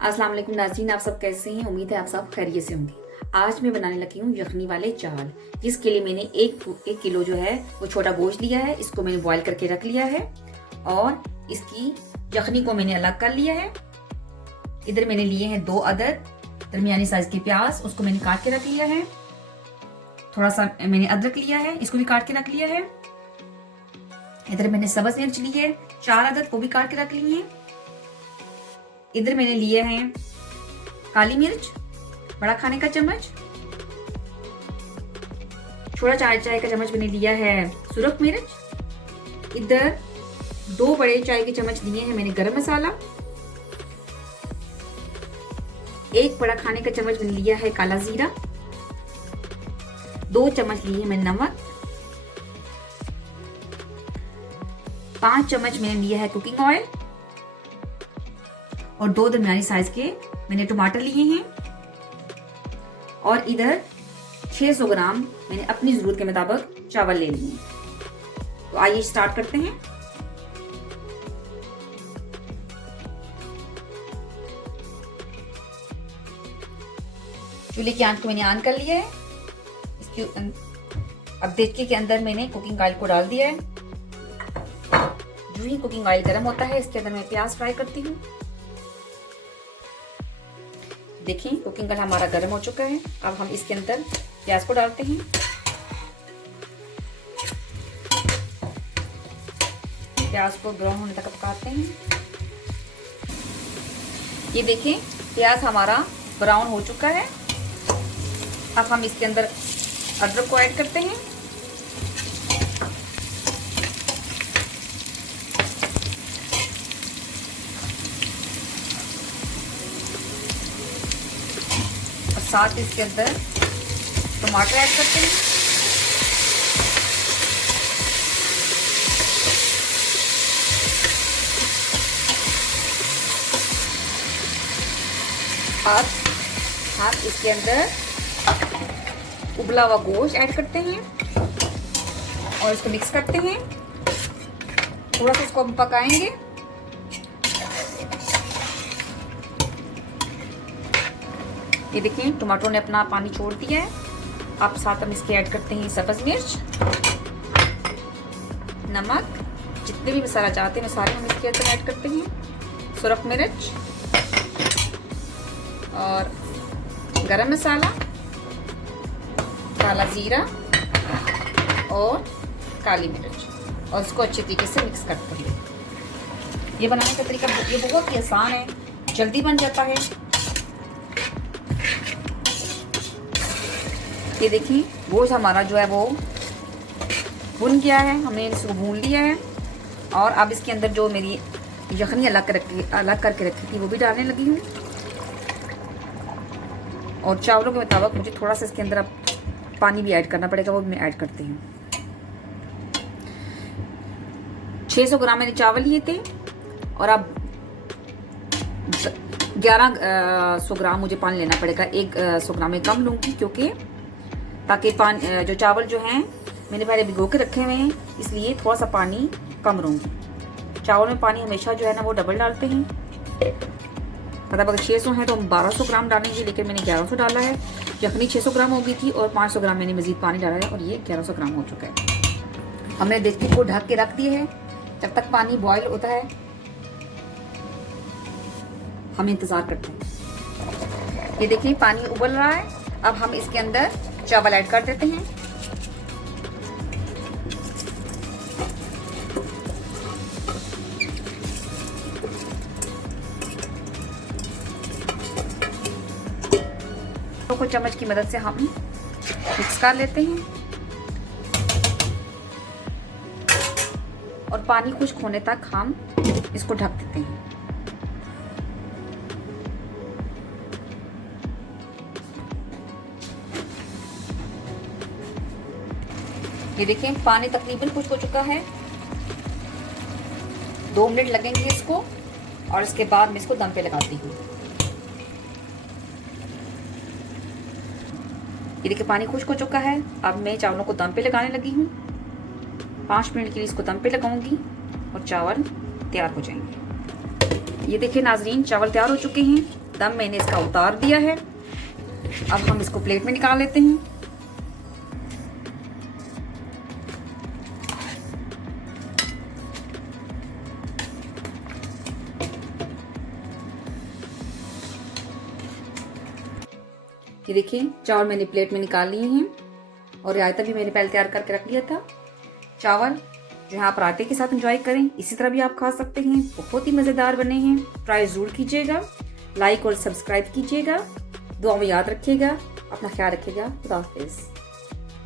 अस्सलाम वालेकुम नाज़रीन, आप सब कैसे हैं? उम्मीद है आप सब खैरियत से होंगे। आज मैं बनाने लगी हूँ यखनी वाले चावल, जिसके लिए मैंने एक किलो जो है वो छोटा गोश्त लिया है। इसको मैंने बॉईल करके रख लिया है और इसकी यखनी को मैंने अलग कर लिया है। इधर मैंने लिए हैं 2 अदद दरमियानी साइज के प्याज, उसको मैंने काट के रख लिया है। थोड़ा सा मैंने अदरक लिया है, इसको भी काट के रख लिया है। इधर मैंने सब्ज मिर्च ली है 4 अदद, वो भी काट के रख ली है। इधर मैंने लिए हैं काली मिर्च बड़ा खाने का चम्मच, छोटा चाय का चम्मच मैंने लिया है सुरख मिर्च। इधर 2 बड़े चाय के चम्मच लिए हैं मैंने गरम मसाला। 1 बड़ा खाने का चम्मच मैंने लिया है काला जीरा। 2 चम्मच लिए हैं मैंने नमक। 5 चम्मच मैंने लिया है कुकिंग ऑयल और 2 दरमियानी साइज के मैंने टमाटर लिए हैं। और इधर 600 ग्राम मैंने अपनी जरूरत के मुताबिक चावल ले लिए हैं। तो आइए स्टार्ट करते हैं। चूल्हे की आंच को मैंने ऑन कर लिया है। इसकी अब देखिए के अंदर मैंने कुकिंग ऑयल को डाल दिया है। जो ही कुकिंग ऑयल गर्म होता है, इसके अंदर मैं प्याज फ्राई करती हूँ। देखिए कुकिंग ऑयल हमारा गर्म हो चुका है। अब हम इसके अंदर प्याज को डालते हैं। प्याज को ब्राउन होने तक पकाते हैं। ये देखिए प्याज हमारा ब्राउन हो चुका है। अब हम इसके अंदर अदरक को ऐड करते हैं। साथ इसके अंदर टमाटर ऐड करते हैं। अब हम इसके अंदर उबला हुआ गोश्त ऐड करते हैं और इसको मिक्स करते हैं। थोड़ा सा इसको हम पकाएंगे। ये देखिए टमाटो ने अपना पानी छोड़ दिया है। अब साथ हम इसके ऐड करते हैं सब्ज मिर्च, नमक, जितने भी मसाला चाहते हैं सारे हम इसके अंदर ऐड करते हैं। सुरख मिर्च और गरम मसाला, काला जीरा और काली मिर्च, और इसको अच्छे तरीके से मिक्स करते हैं। ये बनाने का तरीका ये बहुत ही आसान है, जल्दी बन जाता है। ये देखिए गोश्त हमारा जो है वो भुन गया है, हमने इसको भून लिया है। और अब इसके अंदर जो मेरी यखनी अलग करके रखी थी वो भी डालने लगी हूँ। और चावलों के मुताबिक मुझे थोड़ा सा इसके अंदर अब पानी भी ऐड करना पड़ेगा, वो भी मैं ऐड करती हूँ। 600 ग्राम मैंने चावल लिए थे और अब 1100 ग्राम मुझे पानी लेना पड़ेगा। 100 ग्राम में कम लूँगी, क्योंकि ताकि पानी जो चावल जो हैं मैंने पहले भिगो के रखे हुए हैं, इसलिए थोड़ा सा पानी कम लूँगी। चावल में पानी हमेशा जो है ना वो डबल डालते हैं। मतलब अगर 600 है तो हम 1200 ग्राम डालेंगे, लेकिन मैंने 1100 डाला है। यखनी 600 ग्राम हो गई थी और 500 ग्राम मैंने मजीद पानी डाला है और ये 1100 ग्राम हो चुका है। हमने देखिए को ढक के रख दिया है। जब तक पानी बॉयल होता है हम इंतज़ार करते हैं। ये देखिए पानी उबल रहा है। अब हम इसके अंदर चावल ऐड कर देते हैं। को चम्मच की मदद से हम मिक्स कर लेते हैं और पानी खुश्क होने तक हम इसको ढक देते हैं। ये देखिए पानी तकरीबन खुश्क हो चुका है। 2 मिनट लगेंगे इसको और इसके बाद मैं इसको दम पे लगाती हूँ। ये देखिए पानी खुश्क हो चुका है। अब मैं चावलों को दम पे लगाने लगी हूँ। 5 मिनट के लिए इसको दम पे लगाऊंगी और चावल तैयार हो जाएंगे। ये देखिए नाजरीन चावल तैयार हो चुके हैं। दम मैंने इसका उतार दिया है। अब हम इसको प्लेट में निकाल लेते हैं। ये देखिए चावल मैंने प्लेट में निकाल लिए हैं और रायता भी मैंने पहले तैयार करके रख लिया था। चावल जो है आप पराठे के साथ एंजॉय करें, इसी तरह भी आप खा सकते हैं। बहुत ही मज़ेदार बने हैं, ट्राई ज़रूर कीजिएगा, लाइक और सब्सक्राइब कीजिएगा, दुआ में याद रखिएगा, अपना ख्याल रखिएगा। खुदा हाफिज़।